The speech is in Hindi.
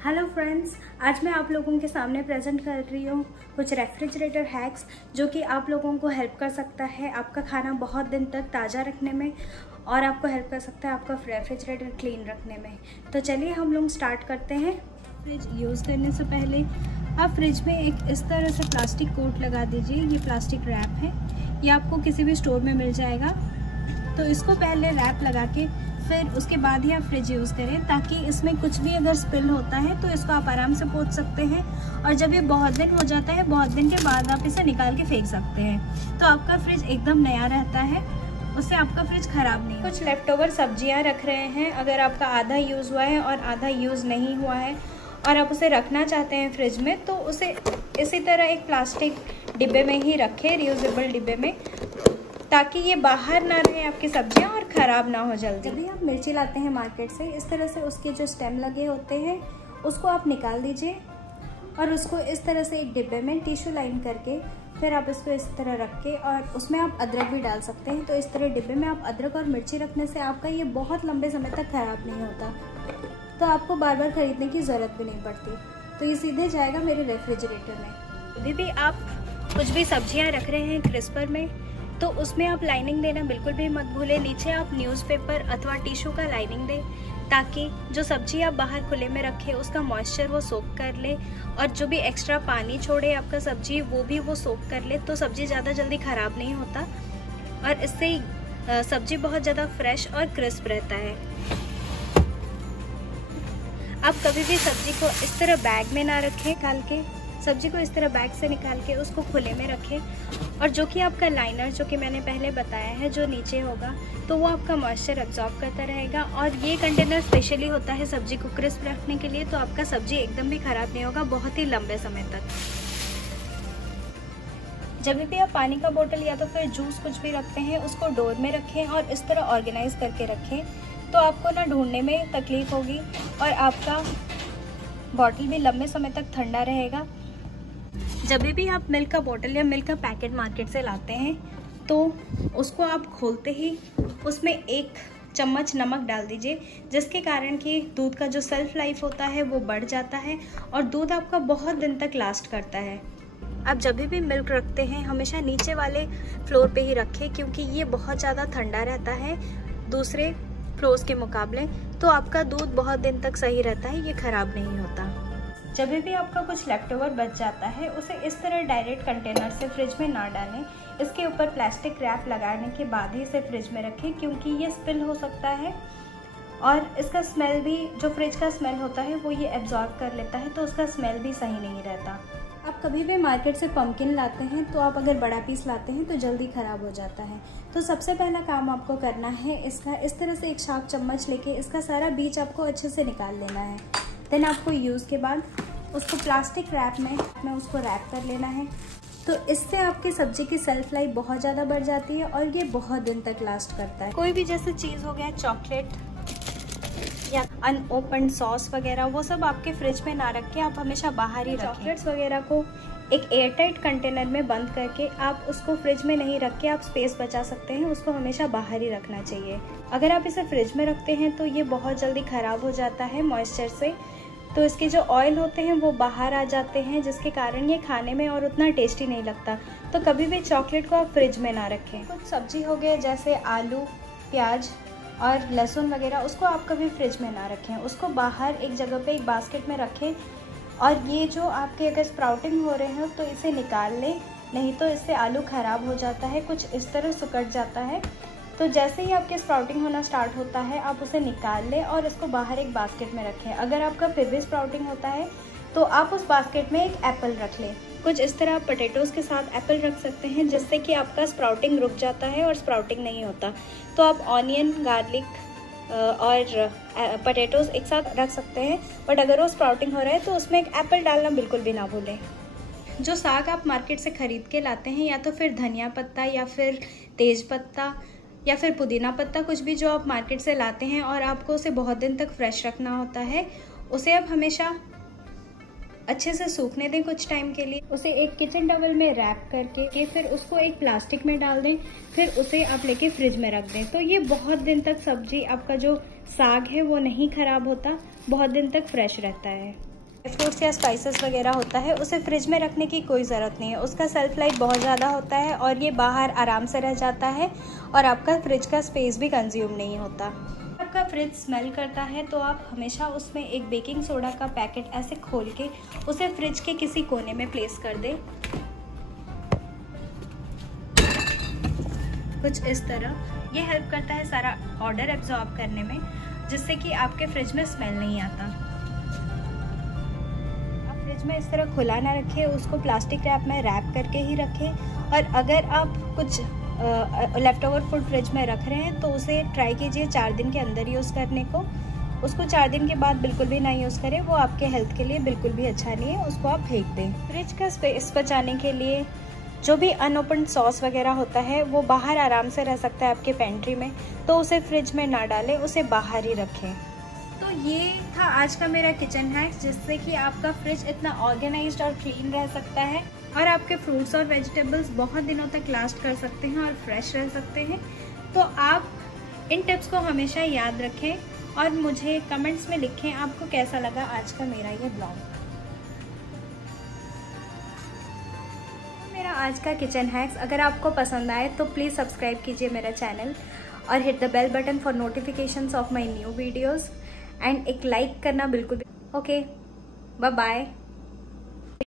हेलो फ्रेंड्स, आज मैं आप लोगों के सामने प्रेजेंट कर रही हूँ कुछ रेफ्रिजरेटर हैक्स जो कि आप लोगों को हेल्प कर सकता है आपका खाना बहुत दिन तक ताज़ा रखने में और आपको हेल्प कर सकता है आपका रेफ्रिजरेटर क्लीन रखने में। तो चलिए हम लोग स्टार्ट करते हैं। फ्रिज यूज़ करने से पहले आप फ्रिज में एक इस तरह से प्लास्टिक कोट लगा दीजिए। ये प्लास्टिक रैप है, ये आपको किसी भी स्टोर में मिल जाएगा। तो इसको पहले रैप लगा के फिर उसके बाद ही आप फ्रिज यूज़ करें, ताकि इसमें कुछ भी अगर स्पिल होता है तो इसको आप आराम से पोंछ सकते हैं। और जब ये बहुत दिन हो जाता है, बहुत दिन के बाद आप इसे निकाल के फेंक सकते हैं, तो आपका फ्रिज एकदम नया रहता है, उससे आपका फ्रिज ख़राब नहीं। कुछ लेफ्ट ओवर सब्जियाँ रख रहे हैं, अगर आपका आधा यूज़ हुआ है और आधा यूज़ नहीं हुआ है और आप उसे रखना चाहते हैं फ्रिज में, तो उसे इसी तरह एक प्लास्टिक डिब्बे में ही रखें, रियूजेबल डिब्बे में, ताकि ये बाहर ना रहे आपकी सब्जियां और ख़राब ना हो जल्दी। जब भी आप मिर्ची लाते हैं मार्केट से, इस तरह से उसके जो स्टेम लगे होते हैं उसको आप निकाल दीजिए और उसको इस तरह से एक डिब्बे में टिश्यू लाइन करके फिर आप इसको इस तरह रख के और उसमें आप अदरक भी डाल सकते हैं। तो इस तरह डिब्बे में आप अदरक और मिर्ची रखने से आपका ये बहुत लंबे समय तक ख़राब नहीं होता, तो आपको बार बार ख़रीदने की ज़रूरत भी नहीं पड़ती। तो ये सीधे जाएगा मेरे रेफ्रिजरेटर में। यदि भी आप कुछ भी सब्जियाँ रख रहे हैं क्रिस्पर में, तो उसमें आप लाइनिंग देना बिल्कुल भी मत भूलें। नीचे आप न्यूज़पेपर अथवा टिश्यू का लाइनिंग दें, ताकि जो सब्जी आप बाहर खुले में रखें उसका मॉइस्चर वो सोक कर ले और जो भी एक्स्ट्रा पानी छोड़े आपका सब्जी वो भी वो सोक कर ले, तो सब्जी ज़्यादा जल्दी ख़राब नहीं होता और इससे सब्जी बहुत ज़्यादा फ्रेश और क्रिस्प रहता है। आप कभी भी सब्जी को इस तरह बैग में ना रखें, निकाल के सब्जी को इस तरह बैग से निकाल के उसको खुले में रखें। और जो कि आपका लाइनर, जो कि मैंने पहले बताया है, जो नीचे होगा, तो वो आपका मॉइस्चर एब्जॉर्ब करता रहेगा। और ये कंटेनर स्पेशली होता है सब्जी को क्रिस्प रखने के लिए, तो आपका सब्जी एकदम भी ख़राब नहीं होगा बहुत ही लंबे समय तक। जब भी आप पानी का बोतल या तो फिर जूस कुछ भी रखते हैं, उसको डोर में रखें और इस तरह ऑर्गेनाइज करके रखें, तो आपको ना ढूंढने में तकलीफ होगी और आपका बॉटल भी लंबे समय तक ठंडा रहेगा। जब भी आप मिल्क का बोतल या मिल्क का पैकेट मार्केट से लाते हैं, तो उसको आप खोलते ही उसमें 1 चम्मच नमक डाल दीजिए, जिसके कारण कि दूध का जो सेल्फ लाइफ होता है वो बढ़ जाता है और दूध आपका बहुत दिन तक लास्ट करता है। आप जब भी मिल्क रखते हैं हमेशा नीचे वाले फ्लोर पे ही रखें, क्योंकि ये बहुत ज़्यादा ठंडा रहता है दूसरे फ्लोर्स के मुकाबले, तो आपका दूध बहुत दिन तक सही रहता है, ये ख़राब नहीं होता। जब भी आपका कुछ लेफ्ट ओवर बच जाता है, उसे इस तरह डायरेक्ट कंटेनर से फ्रिज में ना डालें, इसके ऊपर प्लास्टिक रैप लगाने के बाद ही इसे फ्रिज में रखें, क्योंकि ये स्पिल हो सकता है और इसका स्मेल भी, जो फ्रिज का स्मेल होता है वो ये एब्जॉर्ब कर लेता है, तो उसका स्मेल भी सही नहीं रहता। आप कभी भी मार्केट से पम्पकिन लाते हैं, तो आप अगर बड़ा पीस लाते हैं तो जल्दी ख़राब हो जाता है। तो सबसे पहला काम आपको करना है, इसका इस तरह से एक शार्प चम्मच लेके इसका सारा बीज आपको अच्छे से निकाल लेना है। देन आपको यूज़ के बाद उसको प्लास्टिक रैप में उसको रैप कर लेना है। तो इससे आपकी सब्जी की सेल्फ लाइफ बहुत ज़्यादा बढ़ जाती है और ये बहुत दिन तक लास्ट करता है। कोई भी जैसे चीज़ हो गया, चॉकलेट या अनओपन सॉस वगैरह, वो सब आपके फ्रिज में ना रख के आप हमेशा बाहर ही रखें। चॉकलेट्स वगैरह को एक एयरटाइट कंटेनर में बंद करके आप उसको फ्रिज में नहीं रख के आप स्पेस बचा सकते हैं, उसको हमेशा बाहर ही रखना चाहिए। अगर आप इसे फ्रिज में रखते हैं तो ये बहुत जल्दी ख़राब हो जाता है मॉइस्चर से, तो इसके जो ऑयल होते हैं वो बाहर आ जाते हैं, जिसके कारण ये खाने में और उतना टेस्टी नहीं लगता। तो कभी भी चॉकलेट को आप फ्रिज में ना रखें। कुछ सब्जी हो गए जैसे आलू, प्याज और लहसुन वगैरह, उसको आप कभी फ्रिज में ना रखें, उसको बाहर एक जगह पे एक बास्केट में रखें। और ये जो आपके अगर स्प्राउटिंग हो रहे हैं तो इसे निकाल लें, नहीं तो इससे आलू ख़राब हो जाता है, कुछ इस तरह सुकड़ जाता है। तो जैसे ही आपके स्प्राउटिंग होना स्टार्ट होता है, आप उसे निकाल लें और इसको बाहर एक बास्केट में रखें। अगर आपका फिर भी स्प्राउटिंग होता है तो आप उस बास्केट में एक एप्पल रख लें। कुछ इस तरह आप पोटैटोज़ के साथ एप्पल रख सकते हैं, जिससे कि आपका स्प्राउटिंग रुक जाता है और स्प्राउटिंग नहीं होता। तो आप ऑनियन, गार्लिक और पोटैटोज़ एक साथ रख सकते हैं, बट अगर वो स्प्राउटिंग हो रहा है तो उसमें एक एप्पल डालना बिल्कुल भी ना भूलें। जो साग आप मार्केट से ख़रीद के लाते हैं, या तो फिर धनिया पत्ता या फिर तेज पत्ता या फिर पुदीना पत्ता, कुछ भी जो आप मार्केट से लाते हैं और आपको उसे बहुत दिन तक फ्रेश रखना होता है, उसे आप हमेशा अच्छे से सूखने दें कुछ टाइम के लिए। उसे एक किचन टॉवल में रैप करके फिर उसको एक प्लास्टिक में डाल दें, फिर उसे आप लेके फ्रिज में रख दें। तो ये बहुत दिन तक सब्जी, आपका जो साग है वो नहीं खराब होता, बहुत दिन तक फ्रेश रहता है। फ्रूट्स या स्पाइसेस वगैरह होता है उसे फ्रिज में रखने की कोई ज़रूरत नहीं है। उसका सेल्फ लाइफ बहुत ज़्यादा होता है और ये बाहर आराम से रह जाता है और आपका फ्रिज का स्पेस भी कंज्यूम नहीं होता। आपका फ्रिज स्मेल करता है तो आप हमेशा उसमें एक बेकिंग सोडा का पैकेट ऐसे खोल के उसे फ्रिज के किसी कोने में प्लेस कर दें, कुछ इस तरह। ये हेल्प करता है सारा ऑर्डर एब्जॉर्ब करने में, जिससे कि आपके फ्रिज में स्मेल नहीं आता। आप फ्रिज में इस तरह खुला ना रखें, उसको प्लास्टिक रैप में रैप करके ही रखें। और अगर आप कुछ लेफ्ट ओवर फूड फ्रिज में रख रहे हैं तो उसे ट्राई कीजिए 4 दिन के अंदर यूज़ करने को। उसको 4 दिन के बाद बिल्कुल भी ना यूज़ करें, वो आपके हेल्थ के लिए बिल्कुल भी अच्छा नहीं है, उसको आप फेंक दें। फ्रिज का स्पेस बचाने के लिए जो भी अनओपन सॉस वगैरह होता है वो बाहर आराम से रह सकता है आपके पेंट्री में, तो उसे फ्रिज में ना डालें, उसे बाहर ही रखें। तो ये था आज का मेरा किचन हैक्स, जिससे कि आपका फ्रिज इतना ऑर्गेनाइज्ड और क्लीन रह सकता है और आपके फ्रूट्स और वेजिटेबल्स बहुत दिनों तक लास्ट कर सकते हैं और फ्रेश रह सकते हैं। तो आप इन टिप्स को हमेशा याद रखें और मुझे कमेंट्स में लिखें आपको कैसा लगा आज का मेरा ये ब्लॉग। मेरा आज का किचन हैक्स अगर आपको पसंद आए तो प्लीज़ सब्सक्राइब कीजिए मेरा चैनल और hit the bell button for notifications of my new videos and एक लाइक करना बिल्कुल। Okay, bye bye.